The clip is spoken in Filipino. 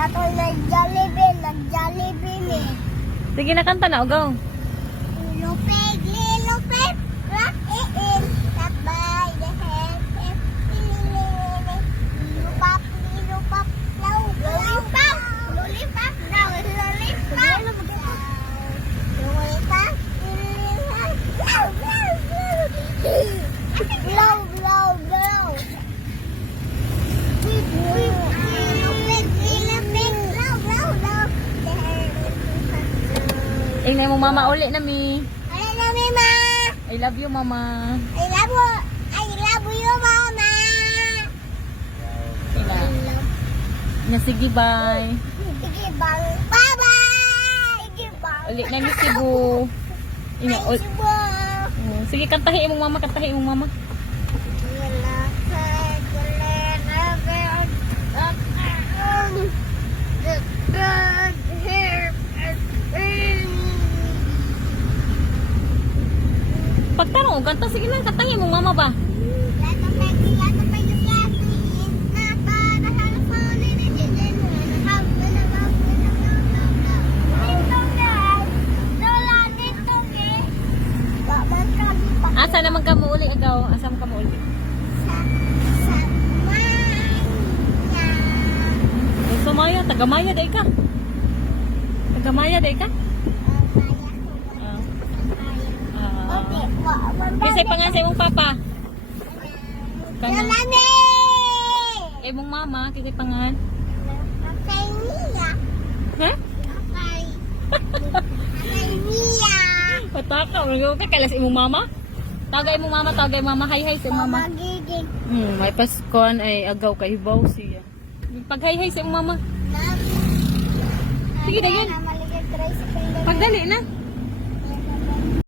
Dato nag-Jollibee me. Sige na, kanta na, ugaw. Lupig, lilupig, rock it in. Stop by the head. Lilupap, lilupap, lollipop. Lollipop, now lollipop. Lollipop, blow, blow, blow. Lilupig, lilupig, blow, blow, blow. Ingay mo mama uli na mi. Ano na, Mima? I love you mama. I love you, Mama. Ina. Na sige bye. Sige, bang. Bye-bye. Sige, bang. Uli na mi Cebu. Ina Ay, Cebu. sige kantahi imong mama, kantahi imong mama. Pagtanong, kanta sige lang, kantahi imong mama ba? Asa naman ka mo uli ikaw? Asa mo ka mo uli? Sumaya, tagamaya day ka. Tagamaya day ka? Kisay pa nga sa imong papa. Kanya. Imong mama, kisay pa nga. Ha? Pataka, okay kalas imong mama? Tagay imong mama, tagay mama. Hi sa imong mama. May paskon ay agaw kay hibaw siya. Pag hi sa imong mama. Sige, dagan. Pagdali na.